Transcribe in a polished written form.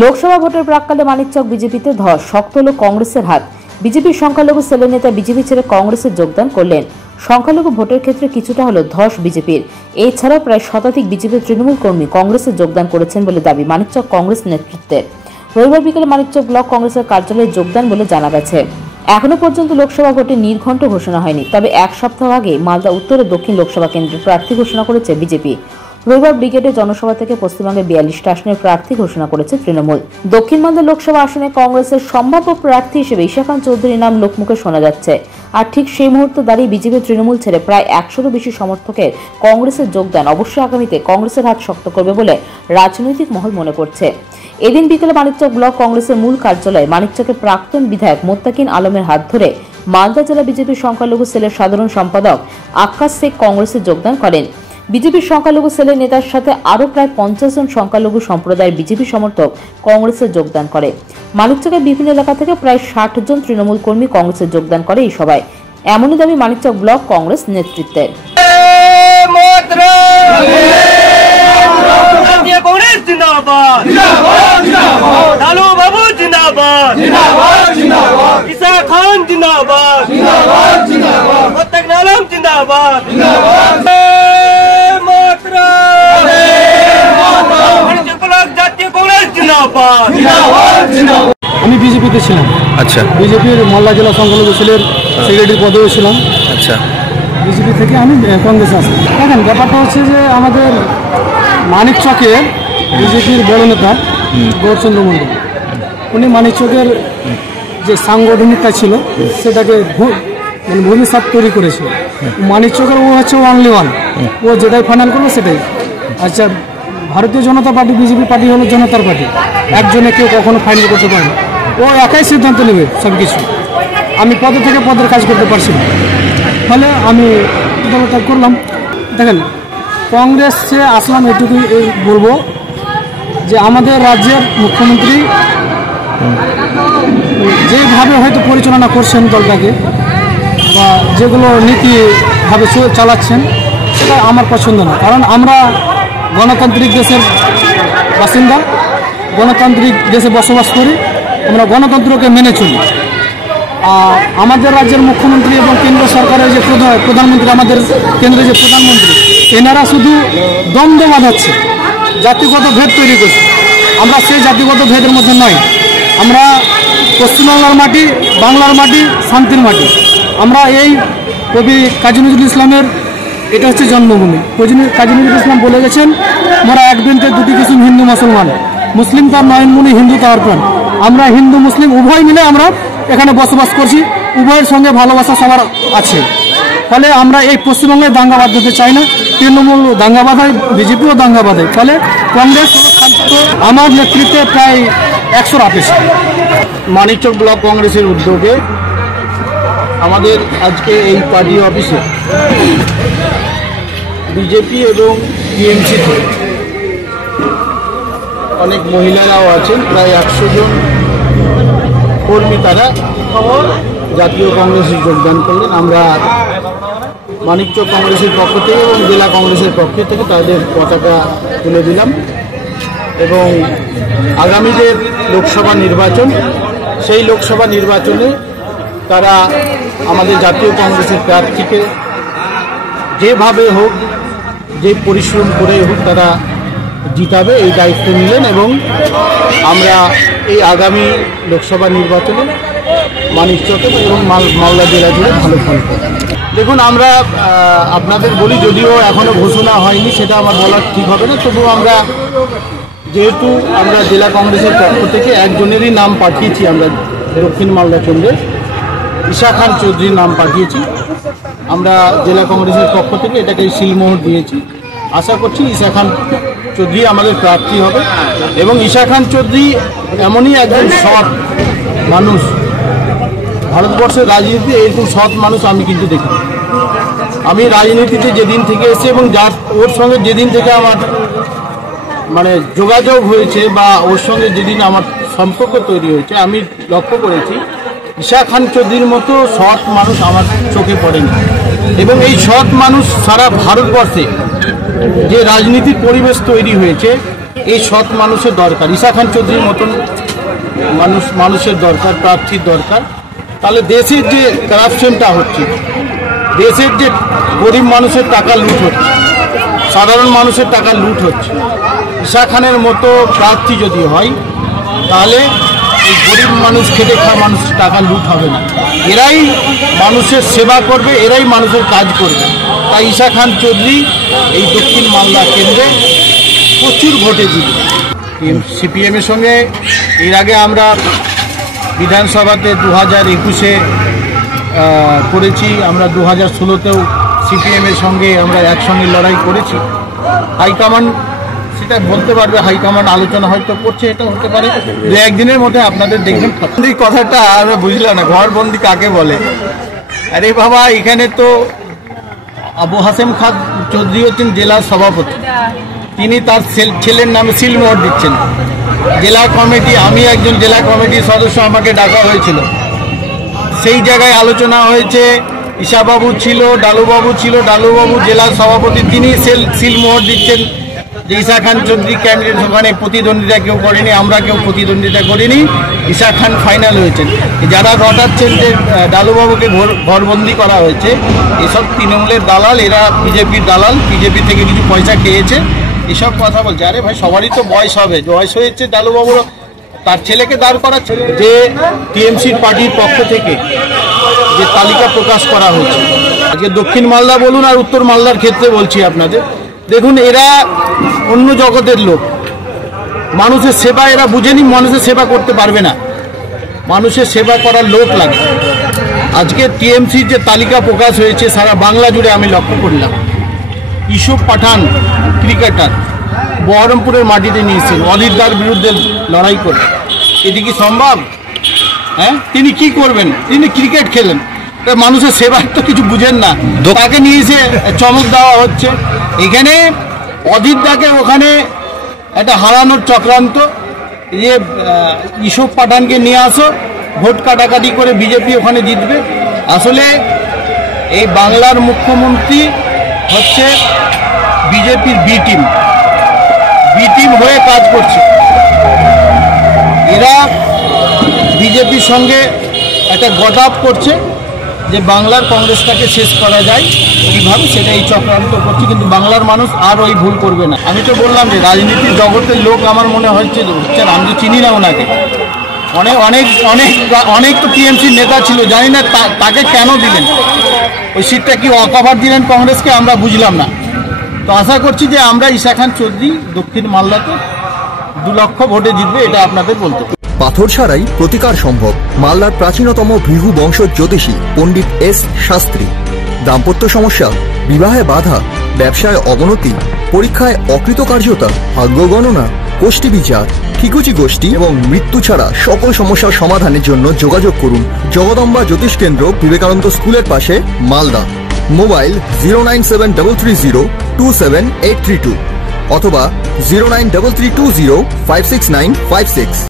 লোকসভা ভোটের প্রাক্কালে মানিকচক বিজেপিতে ধস, শক্ত হল কংগ্রেসের হাত। বিজেপির সংখ্যালঘু সেলের নেতা বিজেপি ছেড়ে কংগ্রেসে যোগদান করলেন। সংখ্যালঘু ভোটের ক্ষেত্রে কিছুটা হলো ধস বিজেপির। এছাড়াও প্রায় শতাধিক বিজেপির তৃণমূল কর্মী কংগ্রেসে যোগদান করেছেন বলে দাবি মানিকচক কংগ্রেস নেতৃত্বের। রবিবার বিকেলে মানিকচক ব্লক কংগ্রেসের কার্যালয়ে যোগদান বলে জানা গেছে। এখনো পর্যন্ত লোকসভা ভোটের নির্ঘণ্ট ঘোষণা হয়নি, তবে এক সপ্তাহ আগে মালদা উত্তর ও দক্ষিণ লোকসভা কেন্দ্রের প্রার্থী ঘোষণা করেছে বিজেপি। রবিবার ব্রিগেডে জনসভা থেকে পশ্চিমবঙ্গের 42টা আসনের প্রার্থী ঘোষণা করেছে তৃণমূল। দক্ষিণ মালদা লোকসভা আসনে কংগ্রেসের সম্ভাব্য প্রার্থী হিসেবে ঈশা খান চৌধুরীর নাম লোকমুখে শোনা যাচ্ছে। আর ঠিক সেই মুহূর্তে দাঁড়িয়ে বিজেপি তৃণমূল ছেড়ে প্রায় 100-রও বেশি সমর্থকের কংগ্রেসের যোগদান অবশ্যই আগামীতে কংগ্রেসের হাত শক্ত করবে বলে রাজনৈতিক মহল মনে করছে। এদিন বিকেলে মানিকচক ব্লক কংগ্রেসের মূল কার্যালয়ে মানিকচকের প্রাক্তন বিধায়ক মোত্তাকিন আলমের হাত ধরে মালদা জেলা বিজেপির সংখ্যালঘু সেলের সাধারণ সম্পাদক আক্কাস শেখ কংগ্রেসে যোগদান করেন। বিজেপির সংখ্যালঘু সেলের নেতার সাথে আরও প্রায় 50 জন সংখ্যালঘু সম্প্রদায়ের বিজেপি সমর্থক কংগ্রেসে যোগদান করে। মানিকচকের বিভিন্ন এলাকা থেকে প্রায় 60 জন তৃণমূল কর্মী কংগ্রেসে যোগদান করে এই সভায়। এমনই দাবি মানিকচক ব্লক কংগ্রেস নেতৃত্বের। আমি বিজেপিতে ছিলাম। আচ্ছা, বিজেপির মালদা জেলা সংখ্যালঘু সেলের সেক্রেটারি পদেও ছিলাম। আচ্ছা, বিজেপি থেকে আমি কংগ্রেসে আসি। দেখেন, ব্যাপারটা হচ্ছে যে আমাদের মানিকচকে বিজেপির বড় নেতা গৌরচন্দ্র মন্ডল, উনি মানিকচকের যে সাংগঠনিকতা ছিল সেটাকে ভবিষ্যৎ তৈরি করেছিল। মানিকচকের ও হচ্ছে অনলি ওয়ান, ও যেটাই ফাইনাল করবে সেটাই। আচ্ছা, ভারতীয় জনতা পার্টি বিজেপি পার্টি হলো জনতার পার্টি, একজনে কেউ কখনো ফাইনাল করতে পারে না। ও একাই সিদ্ধান্ত নেবে সব কিছু। আমি পদে থেকে পদের কাজ করতে পারছি না, ফলে আমি দলত্যাগ করলাম। দেখেন, কংগ্রেসে আসলাম এটুকুই বলবো যে আমাদের রাজ্যের মুখ্যমন্ত্রী যেভাবে হয়তো পরিচালনা করছেন দলটাকে, বা যেগুলো নীতিভাবে চালাচ্ছেন, সেটা আমার পছন্দ না। কারণ আমরা গণতান্ত্রিক দেশের বাসিন্দা, গণতান্ত্রিক দেশে বসবাস করি, আমরা গণতন্ত্রকে মেনে চলি। আর আমাদের রাজ্যের মুখ্যমন্ত্রী এবং কেন্দ্র সরকারের যে প্রধানমন্ত্রী, আমাদের কেন্দ্রের যে প্রধানমন্ত্রী, এনারা শুধু দ্বন্দ্ব বাঁধাচ্ছে, জাতিগত ভেদ তৈরি করছে। আমরা সেই জাতিগত ভেদের মধ্যে নয়। আমরা পশ্চিমবাংলার মাটি, বাংলার মাটি, শান্তির মাটি। আমরা এই কবি কাজী নজরুল ইসলামের এটা হচ্ছে জন্মভূমি। কাজী নজরুল ইসলাম বলে গেছেন, মোরা এক বৃন্তে দুটি কিসুম হিন্দু মুসলমান, মুসলিম তার নয়নমণি, হিন্দু তার প্রাণ। আমরা হিন্দু মুসলিম উভয় মিলে আমরা এখানে বসবাস করছি, উভয়ের সঙ্গে ভালোবাসা সবার আছে। ফলে আমরা এই পশ্চিমবঙ্গে দাঙ্গা বাঁধাতে চাই না। তৃণমূল দাঙ্গা বাঁধায়, বিজেপিও দাঙ্গা বাঁধায়। ফলে কংগ্রেস আমার নেতৃত্বে প্রায় 100 বেশি। মানিকচক ব্লক কংগ্রেসের উদ্যোগে আমাদের আজকে এই পার্টি অফিসে বিজেপি এবং টিএমসি থেকে অনেক মহিলারাও আছেন, প্রায় 100 জন কর্মী তারা জাতীয় কংগ্রেসে যোগদান করলেন। আমরা মানিকচক কংগ্রেসের পক্ষ থেকে এবং জেলা কংগ্রেসের পক্ষ থেকে তাদের পতাকা তুলে দিলাম। এবং আগামী যে লোকসভা নির্বাচন, সেই লোকসভা নির্বাচনে তারা আমাদের জাতীয় কংগ্রেসের প্রার্থীকে যেভাবে হোক, যে পরিশ্রম করে হোক তারা জিতাবে, এই দায়িত্ব নিলেন। এবং আমরা এই আগামী লোকসভা নির্বাচনে মানিকচকে এবং মালদা জেলা জুড়ে ভালো ফল করব। দেখুন, আমরা আপনাদের বলি, যদিও এখনও ঘোষণা হয়নি, সেটা আমার বলার ঠিক হবে না, তবুও আমরা যেহেতু আমরা জেলা কংগ্রেসের পক্ষ থেকে একজনেরই নাম পাঠিয়েছি, আমরা দক্ষিণ মালদা কেন্দ্রে ঈশা খান চৌধুরীর নাম পাঠিয়েছি। আমরা জেলা কংগ্রেসের পক্ষ থেকে এটাকে সিলমোহর দিয়েছি। আশা করছি ঈশা খান চৌধুরী আমাদের প্রার্থী হবে। এবং ঈশা খান চৌধুরী এমনই একজন সৎ মানুষ, ভারতবর্ষের রাজনীতিতে এরকম সৎ মানুষ আমি কিন্তু দেখি। আমি রাজনীতিতে যেদিন থেকে এসে এবং ওর সঙ্গে যেদিন থেকে আমার যোগাযোগ হয়েছে বা ওর সঙ্গে যেদিন আমার সম্পর্ক তৈরি হয়েছে, আমি লক্ষ্য করেছি ঈশা খান চৌধুরীর মতো সৎ মানুষ আমার চোখে পড়েনি। এবং এই সৎ মানুষ সারা ভারতবর্ষে যে রাজনীতির পরিবেশ তৈরি হয়েছে, এই সৎ মানুষের দরকার, ঈশা খান চৌধুরীর মতন মানুষের দরকার, প্রার্থীর দরকার। তাহলে দেশের যে কারাপশনটা হচ্ছে, দেশের যে গরিব মানুষের টাকা লুট হচ্ছে, সাধারণ মানুষের টাকা লুট হচ্ছে, ঈশা খানের মতো প্রার্থী যদি হয় তাহলে এই গরিব মানুষ, খেটে খাওয়া মানুষের টাকা লুট হবে না। এরাই মানুষের সেবা করবে, এরাই মানুষের কাজ করবে। তাই ঈশা খান চৌধুরী এই দক্ষিণ মালদা কেন্দ্রে প্রচুর ভোটে জিতবে। সিপিএমের সঙ্গে এর আগে আমরা বিধানসভাতে 2021-এ করেছি, আমরা 2016-তেও সিপিএমের সঙ্গে আমরা একসঙ্গে লড়াই করেছি। হাইকমান্ড সেটা বলতে পারবে, হাইকমান্ড আলোচনা হয়তো করছে, এটা হতে পারে 2-1 দিনের মধ্যে আপনাদের দেখবেন। এই কথাটা আমরা বুঝলাম না, ঘরবন্দি কাকে বলে? আরে বাবা, এখানে তো আবু হাসেম খান চৌধুরী হচ্ছেন জেলার সভাপতি, তিনি তার ছেলের নামে সিলমোহর দিচ্ছেন। জেলা কমিটি, আমি একজন জেলা কমিটির সদস্য, আমাকে ডাকা হয়েছিল, সেই জায়গায় আলোচনা হয়েছে। ঈশাবাবু ছিল, ডালুবাবু ছিল, ডালুবাবু জেলার সভাপতি, তিনি সিলমোহর দিচ্ছেন যে ঈশা খান চৌধুরী ক্যান্ডিডেট। ওখানে প্রতিদ্বন্দ্বিতা কেউ করেনি, আমরা কেউ প্রতিদ্বন্দ্বিতা করিনি, ঈশা খান ফাইনাল হয়েছেন। যারা রটাচ্ছেন যে ডালুবাবুকে ঘরবন্দি করা হয়েছে, এসব তৃণমূলের দালাল, এরা বিজেপির দালাল, বিজেপি থেকে কিছু পয়সা খেয়েছে, এসব কথা বলছে। আরে ভাই, সবারই তো বয়স হবে, বয়স হয়েছে ডালুবাবুর, তার ছেলেকে দাঁড় করাচ্ছে। যে টিএমসির পার্টির পক্ষ থেকে যে তালিকা প্রকাশ করা হয়েছে, আজকে দক্ষিণ মালদা বলুন আর উত্তর মালদার ক্ষেত্রে বলছি আপনাদের, দেখুন এরা অন্য জগতের লোক, মানুষের সেবা এরা বুঝেনি, মানুষের সেবা করতে পারবে না, মানুষের সেবা করার লোক লাগে। আজকে টিএমসির যে তালিকা প্রকাশ হয়েছে সারা বাংলা জুড়ে আমি লক্ষ্য করলাম, ইউসুফ পাঠান ক্রিকেটার বহরমপুরের মাটিতে নিয়েছেন অলিদার বিরুদ্ধে লড়াই করে, এটি কি সম্ভব? হ্যাঁ, তিনি কি করবেন? তিনি ক্রিকেট খেলেন, মানুষের সেবার তো কিছু বুঝেন না, তাকে নিয়ে এসে চমক দেওয়া হচ্ছে। এখানে অজিতদাকে ওখানে একটা হারানোর চক্রান্ত, যে ইউসুফ পাঠানকে নিয়ে আসো, ভোট কাটাকাটি করে বিজেপি ওখানে জিতবে। আসলে এই বাংলার মুখ্যমন্ত্রী হচ্ছে বিজেপির বি টিম হয়ে কাজ করছে। এরা বিজেপির সঙ্গে একটা গদাপ করছে যে বাংলার কংগ্রেসটাকে শেষ করা যায় কীভাবে, সেটা এই চক্রান্ত করছে। কিন্তু বাংলার মানুষ আর ওই ভুল করবে না। আমি তো বললাম যে রাজনীতির জগতের লোক আমার মনে হচ্ছে, আমি তো চিনি না ওনাকে, অনেক তো টিএমসির নেতা ছিল, জানি না তাকে কেন দিলেন ওই সিটটা, কি অকভার দিলেন কংগ্রেসকে, আমরা বুঝলাম না। তো আশা করছি যে আমরা ঈশা খান চৌধুরী দক্ষিণ মালদাতে 2 লক্ষ ভোটে জিতবে, এটা আপনাদের বলতে। পাথর ছাড়াই প্রতিকার সম্ভব। মালদার প্রাচীনতম ভৃগু বংশ জ্যোতিষী পণ্ডিত এস শাস্ত্রী। দাম্পত্য সমস্যা, বিবাহে বাধা, ব্যবসায় অবনতি, পরীক্ষায় অকৃতকার্যতা, ভাগ্য গণনা, গোষ্ঠী বিচার, ঠিকুচি গোষ্ঠী এবং মৃত্যু ছাড়া সকল সমস্যার সমাধানের জন্য যোগাযোগ করুন জগদম্বা জ্যোতিষ কেন্দ্র, বিবেকানন্দ স্কুলের পাশে, মালদা। মোবাইল 09733027832 অথবা 09332056956।